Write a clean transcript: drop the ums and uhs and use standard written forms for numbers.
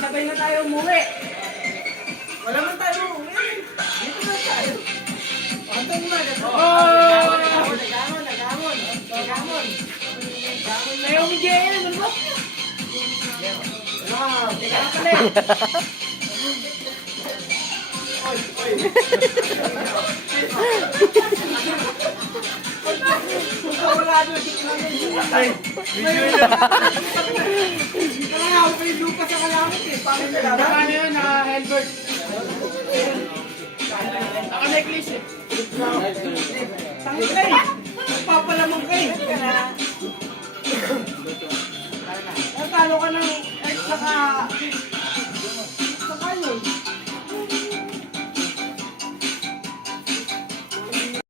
Sabay na tayo umuwi. Wala man tayo umuwi. Dito na tayo. Antong na. Nagamon. Ayaw mo dyan yan. Ano ba? Teka lang pala. Wala doon. Ay, video yun. Ako pa yung lupa sa kalamit eh. Paano yun? Naka-helbert. Naka-necklace eh. Tangin ka eh. Papalamang ka eh. Talo ka ng saka